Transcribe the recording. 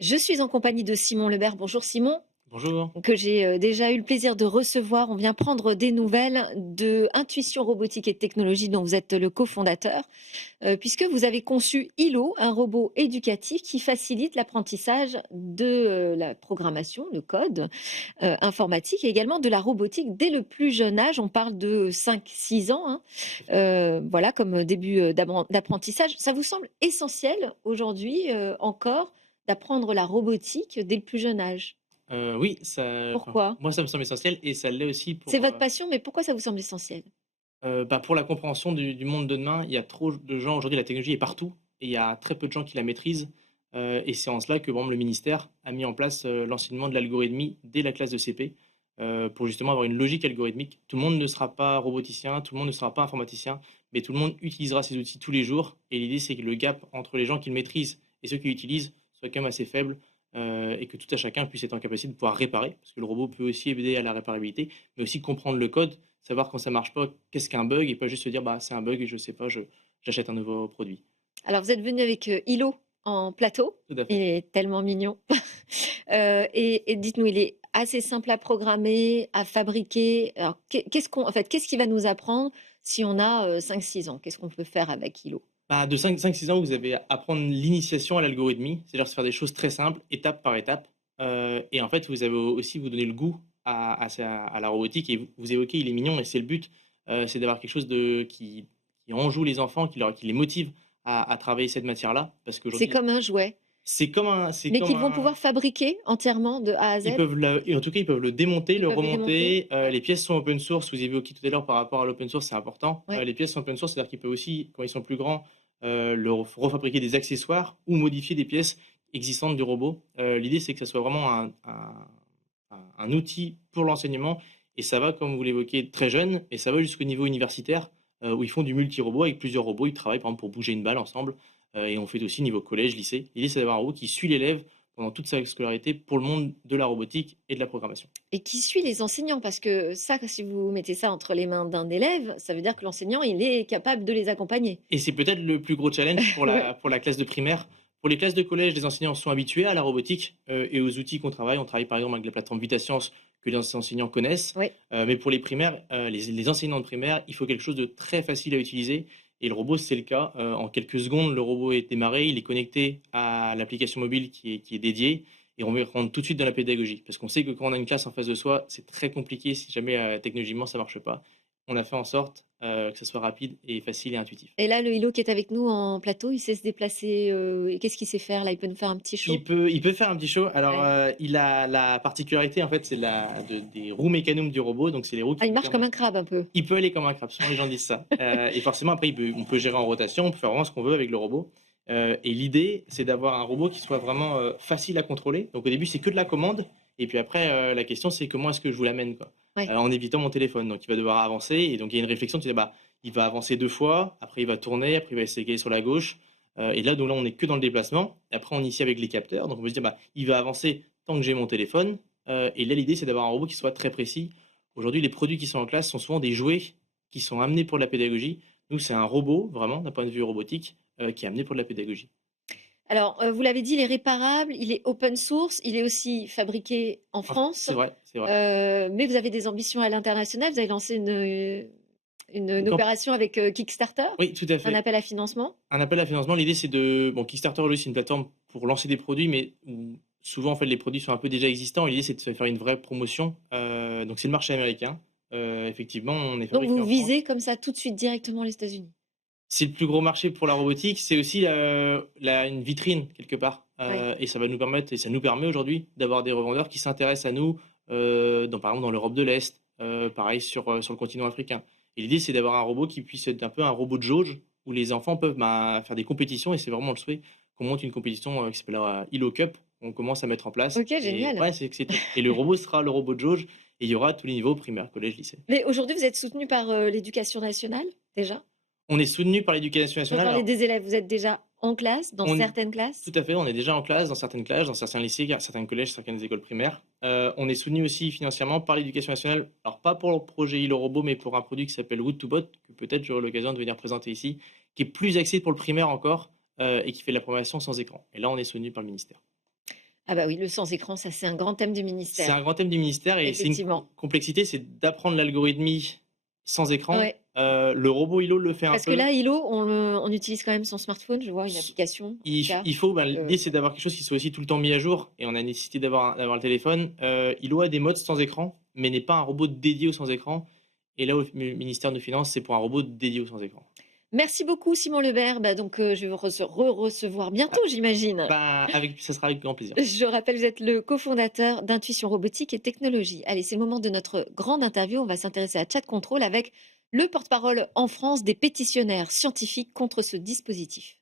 Je suis en compagnie de Simon Lebert. Bonjour Simon, Bonjour. que j'ai déjà eu le plaisir de recevoir. On vient prendre des nouvelles de Intuition Robotique et Technologie dont vous êtes le cofondateur, puisque vous avez conçu ILO, un robot éducatif qui facilite l'apprentissage de la programmation, le code informatique et également de la robotique dès le plus jeune âge. On parle de 5, 6 ans, hein. Voilà, comme début d'apprentissage. Ça vous semble essentiel aujourd'hui encore d'apprendre la robotique dès le plus jeune âge? Oui, ça enfin, Pourquoi? moi, ça me semble essentiel et ça l'est aussi C'est pour, votre passion, mais pourquoi ça vous semble essentiel? pour la compréhension du monde de demain. Il y a trop de gens aujourd'hui, la technologie est partout et il y a très peu de gens qui la maîtrisent, et c'est en cela que, par exemple, le ministère a mis en place, l'enseignement de l'algorithmie dès la classe de CP, pour justement avoir une logique algorithmique. Tout le monde ne sera pas roboticien, tout le monde ne sera pas informaticien, mais tout le monde utilisera ces outils tous les jours et l'idée, c'est que le gap entre les gens qui le maîtrisent et ceux qui l'utilisent soit quand même assez faible, et que tout à chacun puisse être en capacité de pouvoir réparer. Parce que le robot peut aussi aider à la réparabilité, mais aussi comprendre le code, savoir quand ça marche pas, qu'est-ce qu'un bug et pas juste se dire: «Bah, c'est un bug et je sais pas, je j'achète un nouveau produit». Alors vous êtes venu avec, Hilo en plateau. Tout à Il fait. est tellement mignon. Et dites-nous, il est assez simple à programmer, à fabriquer? Alors qu'est-ce qu'il va nous apprendre si on a, 5-6 ans? Qu'est-ce qu'on peut faire avec Hilo? Bah, de 5-6 ans, vous avez à apprendre l'initiation à l'algorithmie, c'est-à-dire se faire des choses très simples, étape par étape, et en fait, vous avez aussi vous donner le goût à la robotique et vous évoquez, il est mignon et c'est le but, c'est d'avoir quelque chose de qui enjoue les enfants, qui les motive à travailler cette matière-là. Parce C'est qu'aujourd'hui, comme un jouet, c'est mais comme qu'ils vont un pouvoir fabriquer entièrement de A à Z? ils peuvent le et en tout cas, ils peuvent le démonter, Ils le peuvent le démontrer? remonter, Ouais, les pièces sont open source. Vous avez évoqué tout à l'heure par rapport à l'open source, c'est important. ouais. Les pièces sont open source, c'est-à-dire qu'ils peuvent aussi, quand ils sont plus grands, le refabriquer des accessoires ou modifier des pièces existantes du robot. L'idée, c'est que ça soit vraiment un outil pour l'enseignement et ça va, comme vous l'évoquiez, très jeune et ça va jusqu'au niveau universitaire, où ils font du multi-robot avec plusieurs robots. Ils travaillent, par exemple, pour bouger une balle ensemble, et on fait aussi niveau collège, lycée. L'idée, c'est d'avoir un robot qui suit l'élève pendant toute sa scolarité pour le monde de la robotique et de la programmation. Et qui suit les enseignants? Parce que ça, si vous mettez ça entre les mains d'un élève, ça veut dire que l'enseignant, il est capable de les accompagner. Et c'est peut-être le plus gros challenge pour Ouais. la classe de primaire. Pour les classes de collège, les enseignants sont habitués à la robotique, et aux outils qu'on travaille. On travaille par exemple avec la plateforme VitaScience que les enseignants connaissent, Ouais. mais pour les primaires, les enseignants de primaire, il faut quelque chose de très facile à utiliser et le robot, c'est le cas. En quelques secondes, le robot est démarré, il est connecté à l'application mobile qui est dédiée et on va rentrer tout de suite dans la pédagogie. Parce qu'on sait que quand on a une classe en face de soi, c'est très compliqué si jamais, technologiquement ça marche pas. On a fait en sorte, que ça soit rapide et facile et intuitif. Et là, le Hilo qui est avec nous en plateau, il sait se déplacer, et qu'est-ce qu'il sait faire là? Il peut nous faire un petit show? Il peut faire un petit show. Alors, Ouais. il a la particularité, en fait, c'est des roues mécanomes du robot, donc c'est les roues Ah, qui il lui marche comme permettent un crabe un peu? il peut aller comme un crabe, souvent les gens disent ça, et forcément après on peut gérer en rotation, on peut faire vraiment ce qu'on veut avec le robot, et l'idée, c'est d'avoir un robot qui soit vraiment, facile à contrôler. Donc au début, c'est que de la commande et puis après, la question, c'est comment est-ce que je vous l'amène, quoi? Ouais. En évitant mon téléphone. Donc il va devoir avancer et donc il y a une réflexion, tu dis: «Bah, il va avancer 2 fois, après il va tourner, après il va essayer sur la gauche». Et là, donc là, on est que dans le déplacement. Après, on initie avec les capteurs. Donc, on peut se dire, bah, il va avancer tant que j'ai mon téléphone. Et là, l'idée, c'est d'avoir un robot qui soit très précis. Aujourd'hui, les produits qui sont en classe sont souvent des jouets qui sont amenés pour de la pédagogie. Nous, c'est un robot, vraiment, d'un point de vue robotique, qui est amené pour de la pédagogie. Alors, vous l'avez dit, il est réparable, il est open source, il est aussi fabriqué en France, C'est vrai, c'est vrai. mais vous avez des ambitions à l'international. Vous avez lancé une Donc, opération avec, Kickstarter? oui, tout à Un fait. appel à financement? Un appel à financement, l'idée, c'est de. Bon, Kickstarter, aujourd'hui, c'est une plateforme pour lancer des produits, mais où souvent, en fait, les produits sont un peu déjà existants. L'idée, c'est de se faire une vraie promotion. Donc, c'est le marché américain. Effectivement, on est Donc fabriqué vous en France. visez comme ça tout de suite directement les États-Unis? C'est le plus gros marché pour la robotique, c'est aussi, une vitrine quelque part, Ouais. et ça va nous permettre et ça nous permet aujourd'hui d'avoir des revendeurs qui s'intéressent à nous, par exemple dans l'Europe de l'Est, pareil sur le continent africain. Et l'idée, c'est d'avoir un robot qui puisse être un peu un robot de jauge où les enfants peuvent, bah, faire des compétitions et c'est vraiment le souhait qu'on monte une compétition, qui s'appelle, Elo Cup, qu'on commence à mettre en place OK, et génial. ouais, c'est top et le robot sera le robot de jauge et il y aura tous les niveaux primaire, collège, lycée. Mais aujourd'hui, vous êtes soutenu par, l'éducation nationale, déjà? On est soutenu par l'éducation Je veux nationale. parler Alors des élèves. Vous êtes déjà en classe, dans on certaines Tout classes? à fait, on est déjà en classe, dans certaines classes, dans certains lycées, certains collèges, certaines écoles primaires. On est soutenu aussi financièrement par l'éducation nationale, alors pas pour le projet ILO Robot, mais pour un produit qui s'appelle Wood to Bot, que peut-être j'aurai l'occasion de venir présenter ici, qui est plus axé pour le primaire encore, et qui fait de la programmation sans écran. Et là, on est soutenu par le ministère. Ah bah oui, le sans écran, ça c'est un grand thème du C'est ministère, un grand thème du ministère et c'est une effectivement. complexité, c'est d'apprendre l'algorithmie sans écran. Ouais, Le robot Hilo le fait un parce que peu. là, Hilo, on utilise quand même son smartphone, je vois une S application en tout il f cas. il faut, ben, Heu, l'idée c'est d'avoir quelque chose qui soit aussi tout le temps mis à jour et on a nécessité d'avoir le téléphone. Hilo a des modes sans écran, mais n'est pas un robot dédié au sans écran et là, au ministère des Finances, c'est pour un robot dédié au sans écran. Merci beaucoup Simon Lebert, bah donc je vais vous recevoir bientôt, Ah, j'imagine? bah, avec ça sera avec grand plaisir. Je rappelle, vous êtes le cofondateur d'Intuition Robotique et Technologie. Allez, c'est le moment de notre grande interview. On va s'intéresser à Chat Control avec le porte-parole en France des pétitionnaires scientifiques contre ce dispositif.